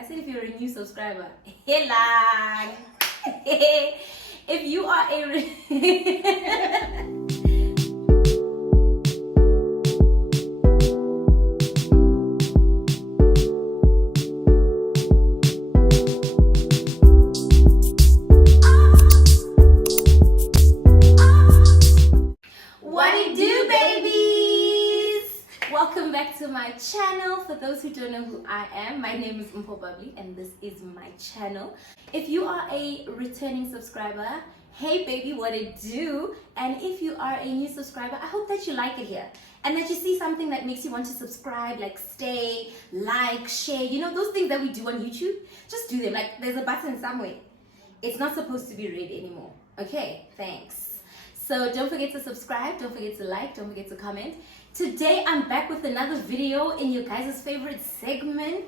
I said if you're a new subscriber. Hello. If you are a What it do, babies? Welcome back to my channel. For those who don't know who I am, my name is Mpho Bubbly and this is my channel. If you are a returning subscriber, hey baby, what it do? And if you are a new subscriber, I hope that you like it here and that you see something that makes you want to subscribe, like stay, like, share, you know, those things that we do on YouTube. Just do them. Like, there's a button somewhere. It's not supposed to be red anymore. Okay, thanks. So don't forget to subscribe, don't forget to like, don't forget to comment. Today I'm back with another video in your guys' favorite segment.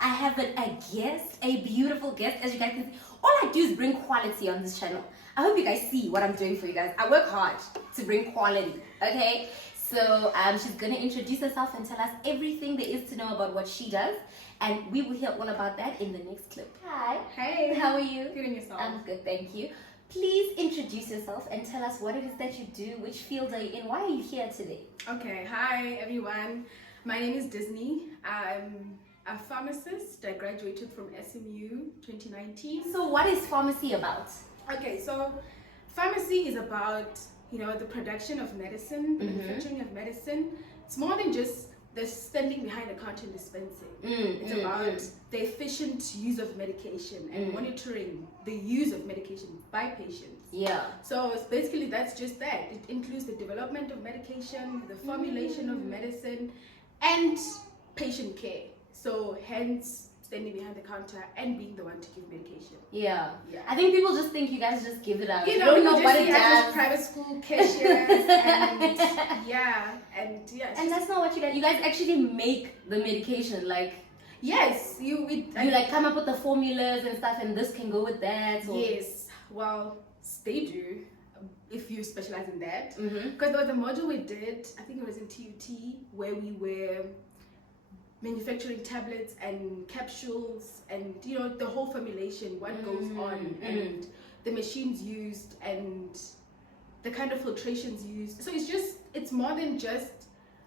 I have a guest, a beautiful guest. As you guys can see, all I do is bring quality on this channel. I hope you guys see what I'm doing for you guys. I work hard to bring quality, okay? So she's gonna introduce herself and tell us everything there is to know about what she does. And we will hear all about that in the next clip. Hi. Hey. How are you? Good, and yourself? I'm good, thank you. Please introduce yourself and tell us what it is that you do, which field are you in, why are you here today? Okay, hi everyone. My name is Disney. I'm a pharmacist. I graduated from SOOOO 2019. So what is pharmacy about? Okay, so pharmacy is about, you know, the production of medicine, manufacturing of medicine. It's more than just the standing behind the counter and dispensing. It's about the efficient use of medication and monitoring the use of medication by patients. Yeah. So it's basically, that's just that. It includes the development of medication, the formulation of medicine, and patient care. So hence standing behind the counter and being the one to give medication. Yeah. Yeah. I think people just think you guys just give it out. You know, don't know what it does. Private school cashiers and yeah. And that's not what you guys. You guys actually make the medication, like. Yes, you like come up with the formulas and stuff, and this can go with that. So. Yes, well, they do if you specialize in that. Because there was a module we did, I think it was in TUT, where we were manufacturing tablets and capsules and, you know, the whole formulation, what goes on, and the machines used and the kind of filtrations used. So it's more than just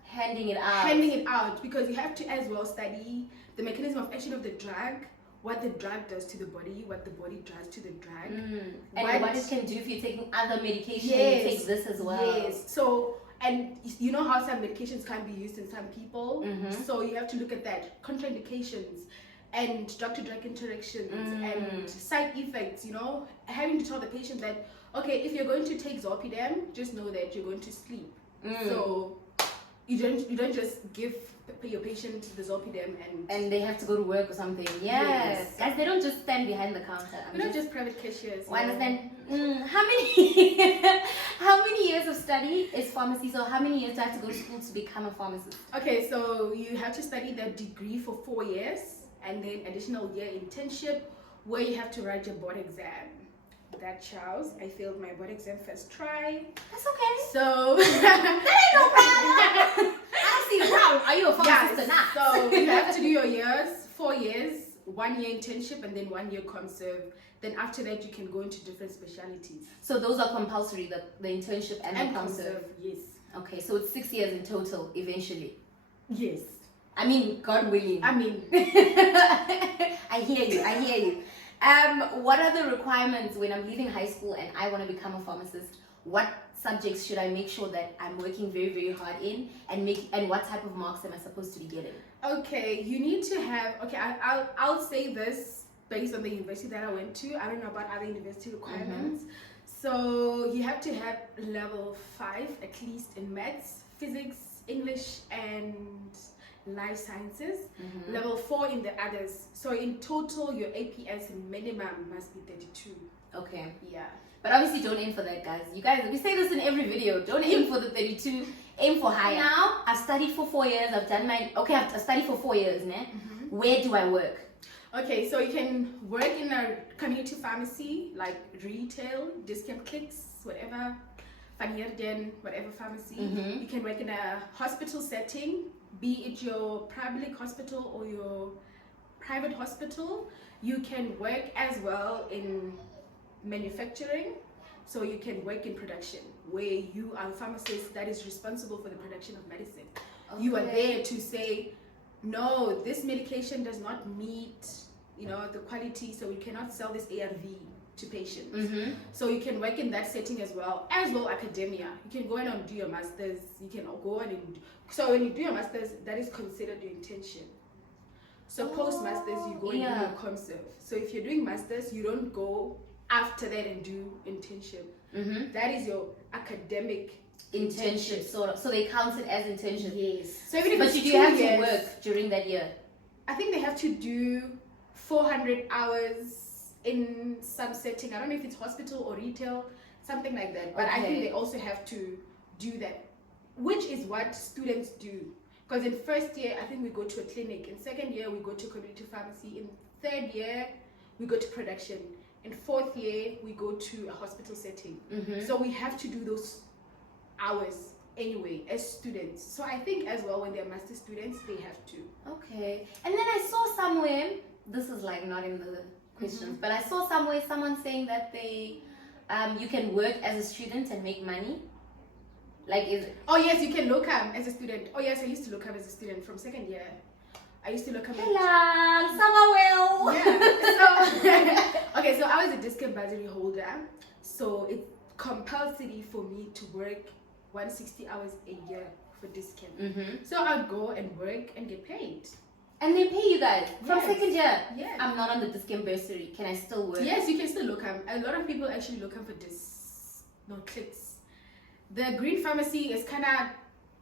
handing it out, because you have to as well study the mechanism of action of the drug, what the drug does to the body, what the body does to the drug, and what it can do if you're taking other medication. And you take this as well. Yes. So, and you know how some medications can be used in some people, so you have to look at that, contraindications and drug-to-drug interactions and side effects. You know, having to tell the patient that, okay, if you're going to take Zolpidem, just know that you're going to sleep. So you don't just give your patient the Zolpidem and they have to go to work or something. Yes. Guys, they don't just stand behind the counter. We're not just private cashiers. I understand. How many years of study is pharmacy? So how many years do I have to go to school to become a pharmacist? Okay, so you have to study that degree for 4 years and then additional year internship where you have to write your board exam. That Charles, I failed my board exam first try. That's okay. So that ain't no problem. I don't see the problem. Are you a pharmacist or not? So you have to do your years, 4 years, 1 year internship, and then 1 year conserve. Then after that, you can go into different specialties. So those are compulsory, the internship and the conserve. Yes. Okay, so it's 6 years in total eventually. Yes. I mean, God willing. I mean, I hear you. What are the requirements when I'm leaving high school and I want to become a pharmacist? What subjects should I make sure that I'm working very, very hard in, and what type of marks am I supposed to be getting? Okay, you need to have, okay, I'll say this based on the university that I went to. I don't know about other university requirements. So you have to have level 5 at least in maths, physics, English, and life sciences, level 4 in the others. So in total, your APS minimum must be 32. Okay. Yeah. But obviously don't aim for that, guys. You guys, we say this in every video. Don't aim for the 32. Aim for higher. Now, I've studied for 4 years. I've studied for 4 years, né? Where do I work? Okay, so you can work in a community pharmacy, like retail, discount clicks, whatever, Fanierden, whatever pharmacy. You can work in a hospital setting, be it your public hospital or your private hospital, you can work as well in manufacturing. So you can work in production, where you are a pharmacist that is responsible for the production of medicine. Okay. You are there to say, no, this medication does not meet, the quality, so we cannot sell this ARV to patients. Mm-hmm. So you can work in that setting as well academia. You can go in and do your masters. You can go in and so when you do your masters, that is considered your internship. So post-masters, you go and do your conserve. So if you're doing masters, you don't go after that and do internship. Mm-hmm. That is your academic internship. Sort of. So they count it as internship. Yes. So even but you do have to work during that year. I think they have to do 400 hours in some setting. I don't know if it's hospital or retail, something like that. But I think they also have to do that, which is what students do. Because in first year, I think we go to a clinic. In second year, we go to community pharmacy. In third year, we go to production. In fourth year, we go to a hospital setting. Mm-hmm. So we have to do those hours anyway as students. So I think as well when they're master students, they have to. Okay. And then I saw somewhere, this is like not in the questions, mm-hmm. but I saw somewhere someone saying that they, you can work as a student and make money. Like is it? Oh yes, you can locum as a student. Oh yes, I used to locum as a student from second year. I used to locum. Hello, Summerwell. Yeah. So okay, so I was a discount bursary holder, so it's compulsory for me to work 160 hours a year for discount. Mm-hmm. So I'd go and work and get paid. And they pay you guys from second year? Yeah. I'm not on the discount bursary. Can I still work? Yes, you can still locum. A lot of people actually locum for clicks. The green pharmacy is kind of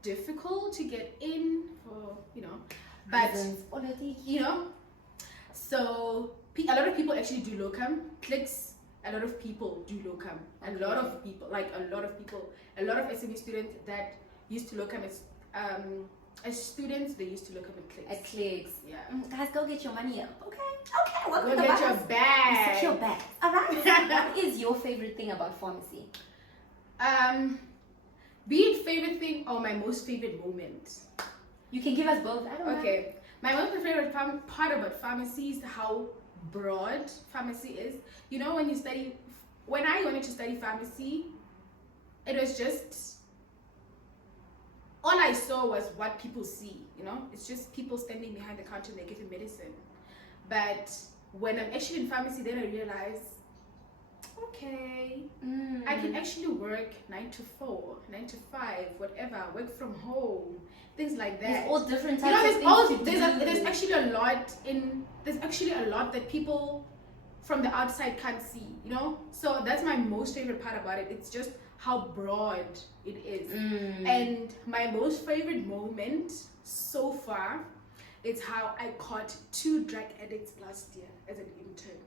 difficult to get in for, but, so a lot of people actually do locum. Clicks, a lot of people do locum. Okay. A lot of people, a lot of SME students that used to locum as students, they used to locum at clicks. Yeah. Guys, go get your money up. Okay, go get your bag. Secure bags. All right. What is your favorite thing about pharmacy? Be it favorite thing or my most favorite moment. You can give us both. I don't know. Okay. My most favorite part about pharmacy is how broad pharmacy is. When I wanted to study pharmacy, it was just, all I saw was what people see, It's just people standing behind the counter and they give you medicine. But when I'm actually in pharmacy, then I realize, okay, I can actually work 9 to 4, 9 to 5, whatever, work from home, things like that. There's all different types of things. There's actually a lot that people from the outside can't see, So that's my most favorite part about it. It's just how broad it is. And my most favorite moment so far is how I caught 2 drug addicts last year as an intern.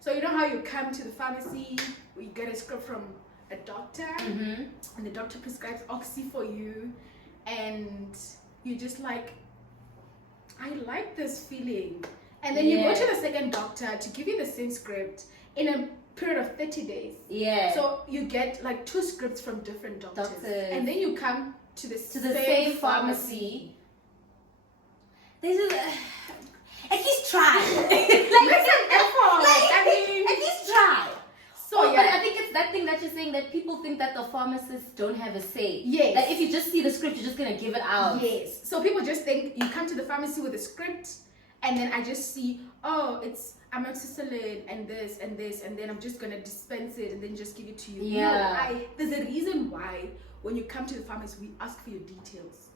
So you know how you come to the pharmacy, you get a script from a doctor, and the doctor prescribes oxy for you, and you're just like, I like this feeling. And then you go to the second doctor to give you the same script in a period of 30 days. Yeah. So you get like 2 scripts from different doctors. And then you come to the same pharmacy. This is... At least try. Make some effort. At least try. So but I think it's that thing that you're saying, that people think that the pharmacists don't have a say. Yes. That if you just see the script, you're just gonna give it out. Yes. So people just think you come to the pharmacy with a script, and then I just see, it's amoxicillin and this and this, and then I'm just gonna dispense it and then just give it to you. Yeah. No, there's a reason why when you come to the pharmacy we ask for your details.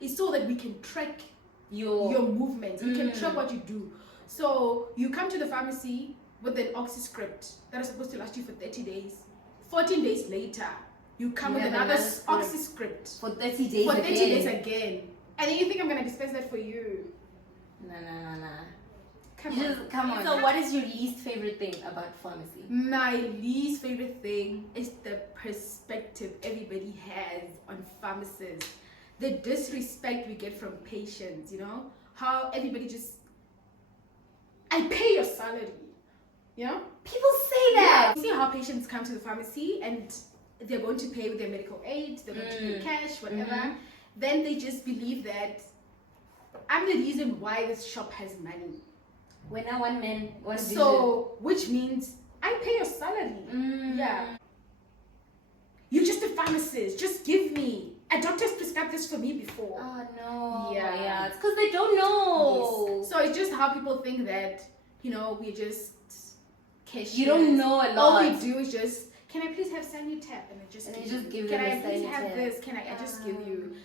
It's so that we can track your movements. We can track what you do. So you come to the pharmacy with an oxy script that is supposed to last you for 30 days. 14 days later, you come with another oxy script for 30 days. For 30 days again. And then you think I'm gonna dispense that for you? Nah. Come on. So what is your least favorite thing about pharmacy? My least favorite thing is the perspective everybody has on pharmacists. The disrespect we get from patients, how everybody just, I pay your salary, People say that. You see how patients come to the pharmacy and they're going to pay with their medical aid, they're going to pay cash, whatever. Then they just believe that I'm the reason why this shop has money. When now one man, one vision. So, which means I pay your salary. Yeah. You're just a pharmacist. Just give me. A doctor's prescribed this for me before. Oh no. Yeah. It's because they don't know. Yes. So it's just how people think that, we just cashiers. You don't know a lot. All we do is just, can I please have Sanitap? And I just give Can them I a please have Sanitap? this? Can I just give you?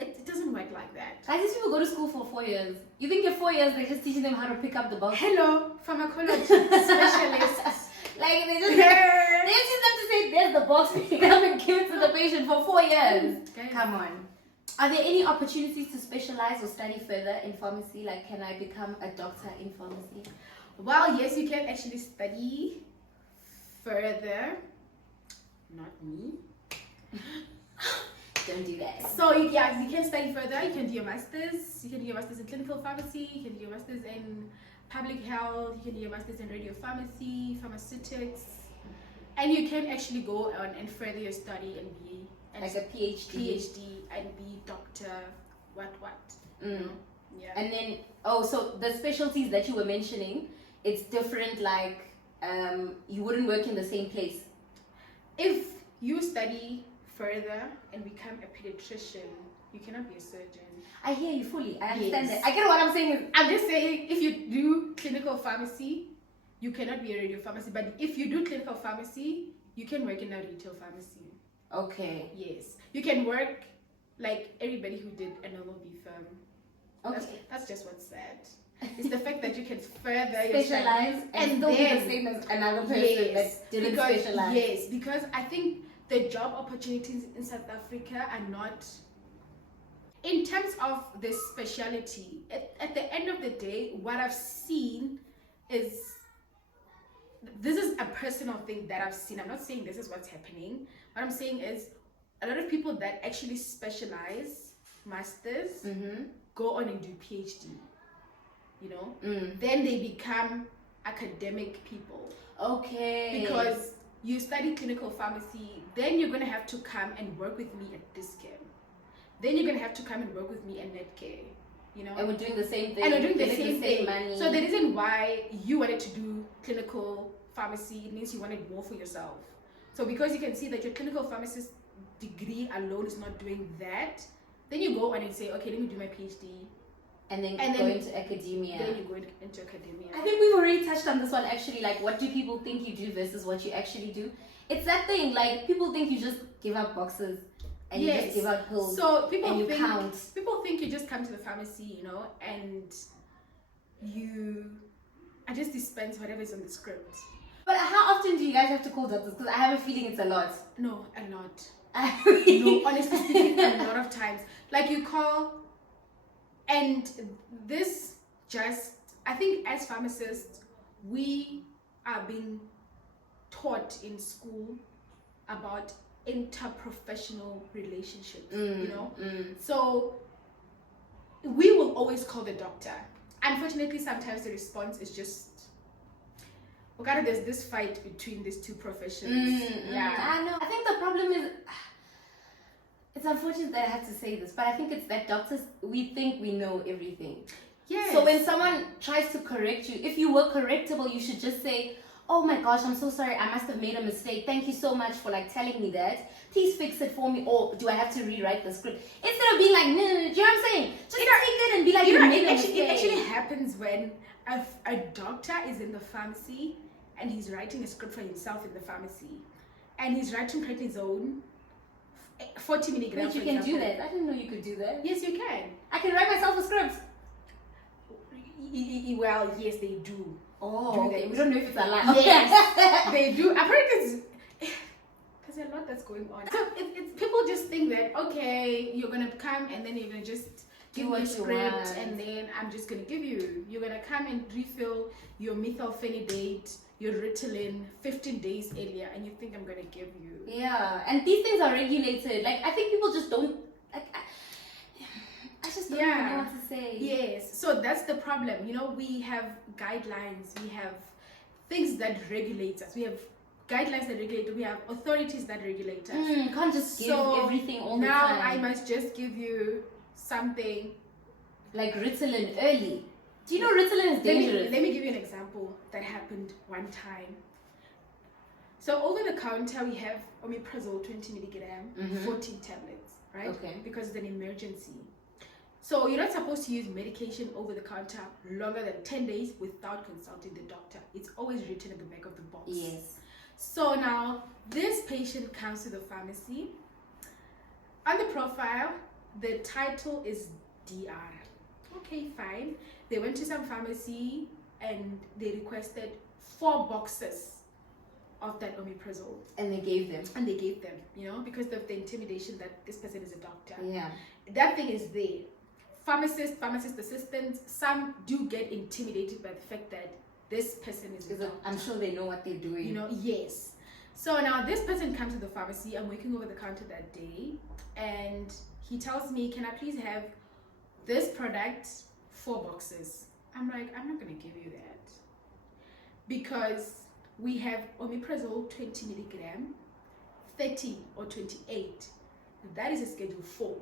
It doesn't work like that. Guys, these people go to school for 4 years. You think in 4 years they're just teaching them how to pick up the box? Hello, pharmacology specialists. Like they just teach them to say, there's the box, pick it up and give it to the patient for 4 years. Guys. Come on. Are there any opportunities to specialize or study further in pharmacy? Like, can I become a doctor in pharmacy? Well, yes, you can actually study further. Not me. Don't do that. So you can study further. You can do your masters. You can do your masters in clinical pharmacy. You can do your masters in public health. You can do your masters in radio pharmacy, pharmaceutics, and you can actually go on and further your study and be like a PhD and be doctor. What? Yeah. And then so the specialties that you were mentioning, it's different. Like you wouldn't work in the same place. If you study further and become a pediatrician, you cannot be a surgeon. I hear you fully. I understand that. I get what I'm saying. I'm just saying, if you do clinical pharmacy, you cannot be a radio pharmacy. But if you do clinical pharmacy, you can work in a retail pharmacy. Okay. Yes. You can work like everybody who did a normal B firm. Okay. That's just what's sad. It's the fact that you can further specialize and still be the same as another person that didn't specialize. Yes, because I think the job opportunities in South Africa are not, in terms of this speciality, at the end of the day, what I've seen is, this is a personal thing that I've seen. I'm not saying this is what's happening. What I'm saying is a lot of people that actually specialize, masters, go on and do PhD. Then they become academic people. Okay. Because you study clinical pharmacy, then you're going to have to come and work with me at Discam. Then you're going to have to come and work with me at Netcare. And we're doing the same thing. And we're doing the same thing. Money. So the reason why you wanted to do clinical pharmacy, it means you wanted more for yourself. So because you can see that your clinical pharmacist degree alone is not doing that, then you go on and say, okay, let me do my PhD. And then go into academia. Then you go into academia. I think we've already touched on this one actually. Like, what do people think you do versus what you actually do? It's that thing. Like, people think you just give out boxes and you just give out pills. So people think you just come to the pharmacy, and I just dispense whatever's on the script. But how often do you guys have to call doctors? Because I have a feeling it's a lot. No, a lot. No, honestly speaking, a lot of times. Like, you call. And this I think as pharmacists, we are being taught in school about interprofessional relationships, So we will always call the doctor. Unfortunately, sometimes the response is just, okay, there's this fight between these two professions. I know. I think the problem is, it's unfortunate that I have to say this, but I think it's that doctors, we think we know everything. Yes. So when someone tries to correct you, if you were correctable, you should just say, oh my gosh, I'm so sorry, I must have made a mistake. Thank you so much for telling me that. Please fix it for me, or do I have to rewrite the script? Instead of being like, no, do you know what I'm saying? Just take it and be like, you made a mistake. It actually happens when a doctor is in the pharmacy and he's writing a script for himself in the pharmacy. And he's writing his own 40 milligrams. Wait, you can do that? I didn't know you could do that. Yes, you can. I can write myself a script. Well, yes, they do. Oh, okay. We don't know if it's allowed. Yes, they do. Apparently, there's a lot that's going on. So it's people just think that, okay, you're gonna come and then you're gonna just give me a script, and then I'm just gonna give you. You're gonna come and refill your methylphenidate, your Ritalin 15 days earlier, and you think I'm gonna give you. Yeah, and these things are regulated. Like, I think people just don't. I just don't even know what to say. Yes, so that's the problem. We have guidelines, we have things that regulate us, we have guidelines that regulate us, we have authorities that regulate us. Can't just give everything all the time. Now I must just give you something like Ritalin early. Do you know Ritalin is dangerous? Let me give you an example that happened one time. So over the counter, we have omeprazole 20 milligram, 14 tablets, right? Okay. Because it's an emergency. So you're not supposed to use medication over the counter longer than 10 days without consulting the doctor. It's always written at the back of the box. Yes. So now this patient comes to the pharmacy. On the profile, the title is DR. Okay, fine. They went to some pharmacy and they requested 4 boxes of that omeprazole. And they gave them. And they gave them, because of the intimidation that this person is a doctor. Yeah. That thing is there. Pharmacist assistants, some do get intimidated by the fact that this person is a doctor. I'm sure they know what they're doing. Yes. So now this person comes to the pharmacy. I'm working over the counter that day. And he tells me, can I please have this product, 4 boxes? I'm like, I'm not going to give you that. Because we have omeprazole 20 milligram, 30 or 28. That is a schedule 4.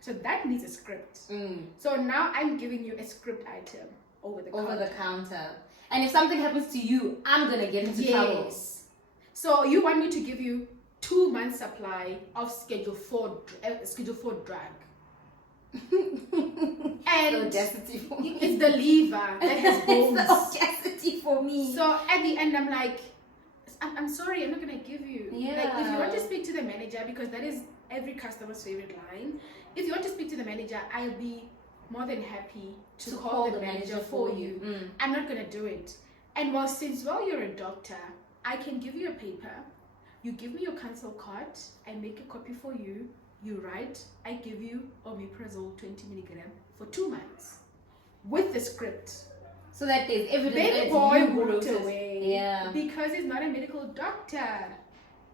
So that needs a script. So now I'm giving you a script item over the counter. And if something happens to you, I'm going to get into trouble. So you want me to give you 2 months supply of schedule 4 drug. And the audacity for me. It's the liver that has bones. It's the audacity for me. So at the end, I'm like, I'm sorry, I'm not going to give you. Yeah. Like, if you want to speak to the manager, because that is every customer's favorite line. If you want to speak to the manager, I'll be more than happy to call the manager for you. I'm not going to do it. And since you're a doctor, I can give you a paper. You give me your consult card. I make a copy for you. You write, I give you omeprazole 20 milligram for 2 months with the script. So that there's evidence. Baby boy walked away. Yeah. Because he's not a medical doctor.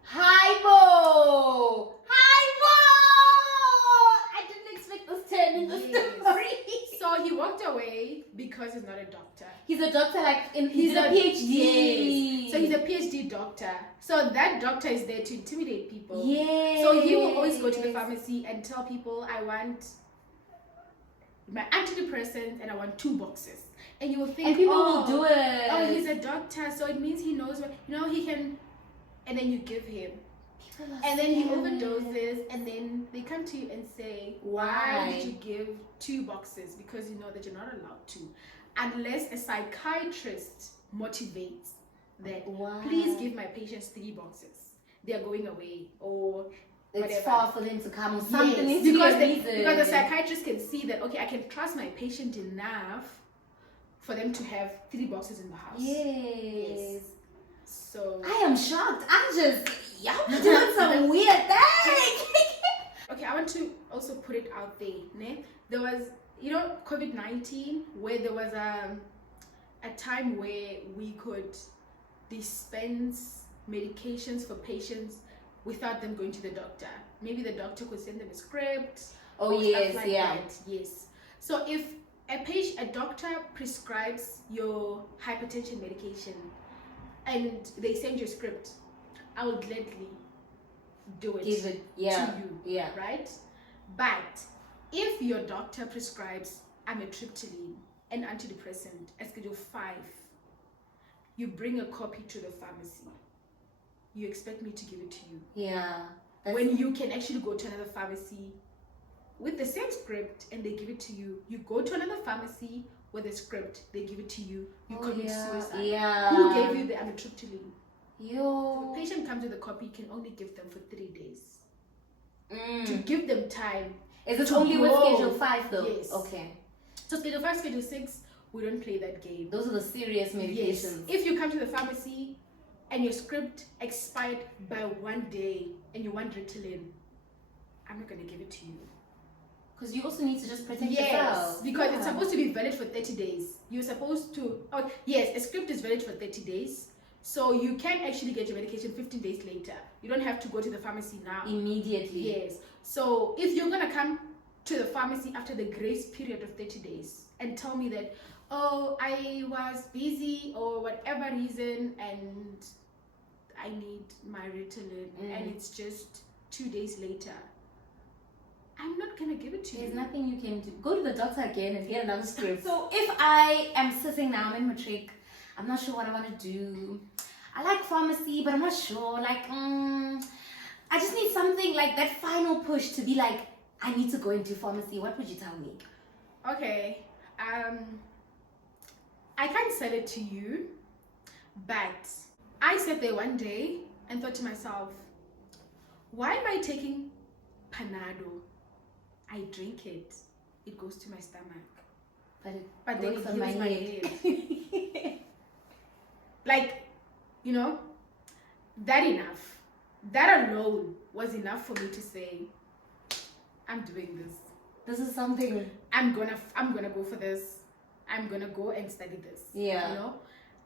Hypo! I didn't expect this turn in the story. So he walked away because he's not a doctor. He's a doctor, he's a PhD. Yes. So he's a PhD doctor. So that doctor is there to intimidate people. Yes. So he will always go to the pharmacy and tell people, I want my antidepressant and I want 2 boxes. And you will think, and people will do it. Oh, he's a doctor, so it means he knows what, he can, and then you give him. And then he overdoses, and then they come to you and say, why did you give 2 boxes? Because you know that you're not allowed to. Unless a psychiatrist motivates that, please give my patients 3 boxes. They are going away, or it's whatever. Far for them to come, or something. Yes, because the psychiatrist can see that, okay, I can trust my patient enough for them to have 3 boxes in the house. Yes. So I am shocked. Y'all doing some weird things. Okay, I want to also put it out there. There was, COVID-19, where there was a time where we could dispense medications for patients without them going to the doctor. Maybe the doctor could send them a script. Oh yes, stuff like that. Yes. So if a doctor prescribes your hypertension medication and they send you a script, I would gladly do it, give it to you. Yeah. Right? But if your doctor prescribes amitriptyline, an antidepressant, at schedule 5, you bring a copy to the pharmacy. You expect me to give it to you. Yeah. When you can actually go to another pharmacy with the same script and they give it to you. You go to another pharmacy with a script, they give it to you. You commit suicide. Yeah. Who gave you the amitriptyline? Yo. The patient comes with a copy, you can only give them for 3 days. To give them time. Is it only with schedule 5 though? Yes. Okay. So schedule 5, schedule 6, we don't play that game. Those are the serious medications. Yes. If you come to the pharmacy and your script expired by 1 day and you want Ritalin, I'm not going to give it to you. Because you also need to just protect yourself. Yes, because it's supposed to be valid for 30 days. You're supposed to, a script is valid for 30 days. So you can actually get your medication 15 days later. You don't have to go to the pharmacy now. Immediately. Yes. So if you're going to come to the pharmacy after the grace period of 30 days and tell me that, I was busy or whatever reason and I need my Ritalin and it's just 2 days later, I'm not gonna give it to There's you. nothing you can do. Go to the doctor again and get another script. So if I am sitting now, I'm in matric, I'm not sure what I want to do. I like pharmacy, but I'm not sure. Like, I just need something like that final push to be like, I need to go into pharmacy. What would you tell me? Okay. I can't sell it to you, but I sat there one day and thought to myself, why am I taking Panado? I drink it. It goes to my stomach. But then it heals my head. Like, you know, that enough. That alone was enough for me to say, I'm doing this. This is something. I'm gonna go for this. I'm gonna go and study this. Yeah. You know?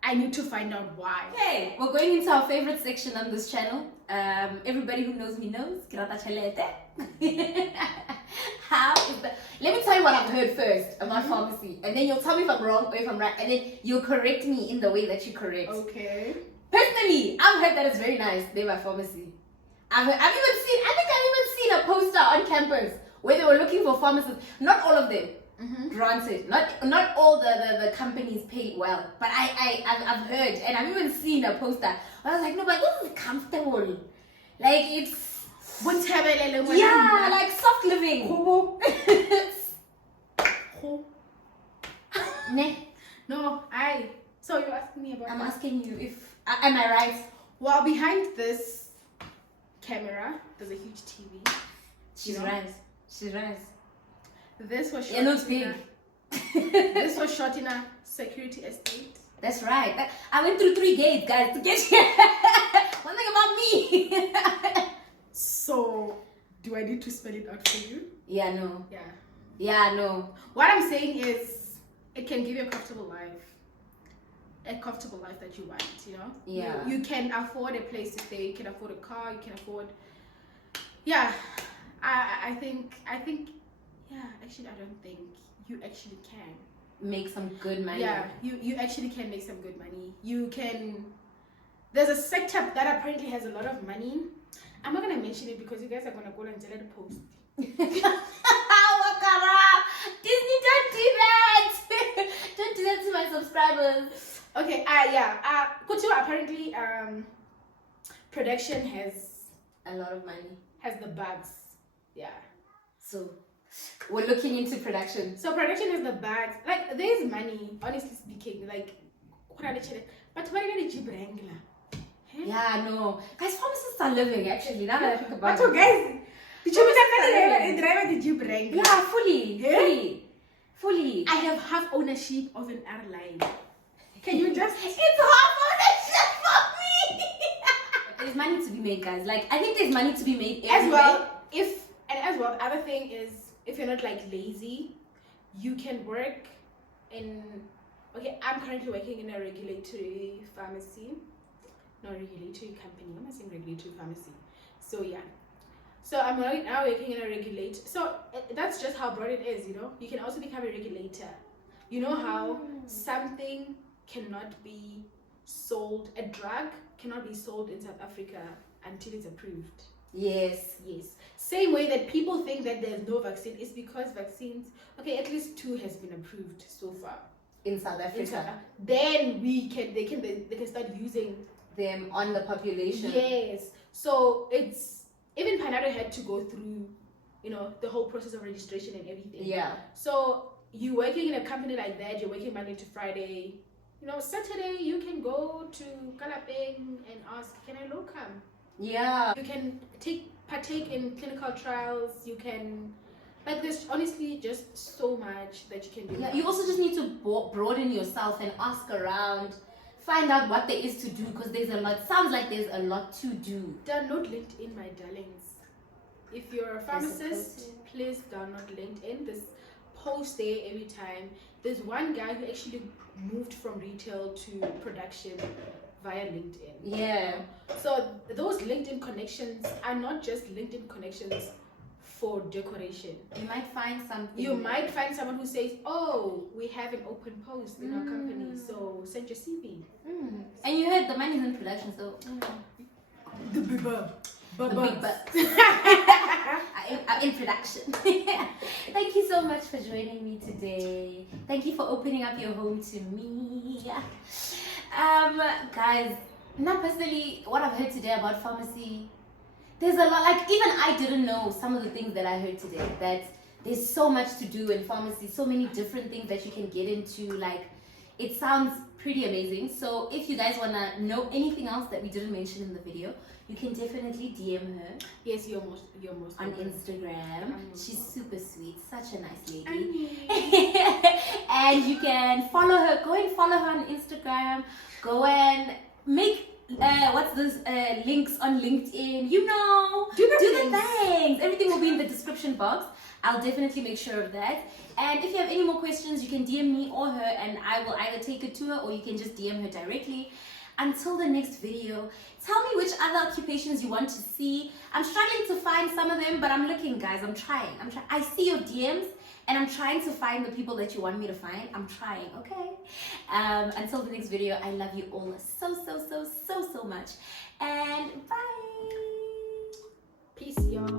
I need to find out why. Okay, we're going into our favorite section on this channel. Everybody who knows me knows. How is that? Let me tell you what I've heard first about pharmacy, and then you'll tell me if I'm wrong or if I'm right, and then you'll correct me in the way that you correct. Okay. Personally, I've heard that it's very nice. They were pharmacy. I think I've even seen a poster on campus where they were looking for pharmacists. Not all of them. Granted, not all the companies pay well, but I've heard, and I've even seen a poster. I was like, no, but this is comfortable. Like it's like soft living. No, so you're asking me about I'm that? asking you if am I right? Well, behind this camera, there's a huge TV. She's right. She's right. This was shot Yeah, no, it's big. This was shot in a security estate. That's right. I went through 3 gates, guys, to get here. One thing about me. So, do I need to spell it out for you? Yeah, no. Yeah. No. What I'm saying is, it can give you a comfortable life. A comfortable life that you want, you know? Yeah. You can afford a place to stay, you can afford a car, you can afford... Yeah. I think... Yeah, actually, I don't think you actually can. Make some good money. Yeah, you actually can make some good money. You can... There's a sector that apparently has a lot of money. I'm not going to mention it because you guys are going to go and tell it post. Disney, don't do that. Don't do that to my subscribers. Okay, Couture apparently, production has... A lot of money. Has the bags. Yeah. So... We're looking into production. So production has the bags. Like, there's money, honestly speaking. Like, but what are the Jeep Wrangler? Yeah, no. Guys, pharmacists are living, actually. Now that I think about it. But guys, did you drive the Jeep Wrangler? Yeah, fully. I have half ownership of an airline. Can you just... It's half ownership for me! There's money to be made, guys. Like, I think there's money to be made everywhere. The other thing is, if you're not like lazy, you can work in... Okay, I'm currently working in a regulatory pharmacy. Not regulatory company, I'm not saying regulatory pharmacy. So yeah. So I'm now working in a regulator. So that's just how broad it is, you know. You can also become a regulator. You know how something cannot be sold, a drug cannot be sold in South Africa until it's approved. Yes. Same way that people think that there's no vaccine is because vaccines, okay, at least 2 has been approved so far in South Africa. Then they can start using them on the population. Yes. So it's even Panado had to go through, you know, the whole process of registration and everything. Yeah. So you working in a company like that, you're working Monday to Friday. You know, Saturday you can go to Kalapeng and ask, can I locum? Yeah. You can partake in clinical trials. You can, like, there's honestly just so much that you can do. Yeah, you also just need to broaden yourself and ask around, find out what there is to do, because there's a lot. Sounds like there's a lot to do. Download LinkedIn, my darlings. If you're a pharmacist, please download LinkedIn. There's posts there every time. There's one guy who actually moved from retail to production via LinkedIn. Yeah. So those LinkedIn connections are not just LinkedIn connections for decoration. You might find something. You might find someone who says, oh, we have an open post in our company, so send your CV. And you heard the money's in production, so... The big bucks are in production. Thank you so much for joining me today. Thank you for opening up your home to me. Guys, not personally, what I've heard today about pharmacy, there's a lot, like even I didn't know some of the things that I heard today, that there's so much to do in pharmacy, so many different things that you can get into. Like, it sounds pretty amazing. So if you guys want to know anything else that we didn't mention in the video, you can definitely DM her. Yes, you're most on Instagram. She's super sweet, such a nice lady. And you can follow her. Go and follow her on Instagram. Go and make links on LinkedIn. You know, do the things. Everything will be in the description box. I'll definitely make sure of that. And if you have any more questions, you can DM me or her, and I will either take it to her or you can just DM her directly. Until the next video, tell me which other occupations you want to see. I'm struggling to find some of them, but I'm looking, guys. I'm trying. I see your DMs, and I'm trying to find the people that you want me to find. I'm trying, okay? Until the next video, I love you all so much. And bye. Peace, y'all.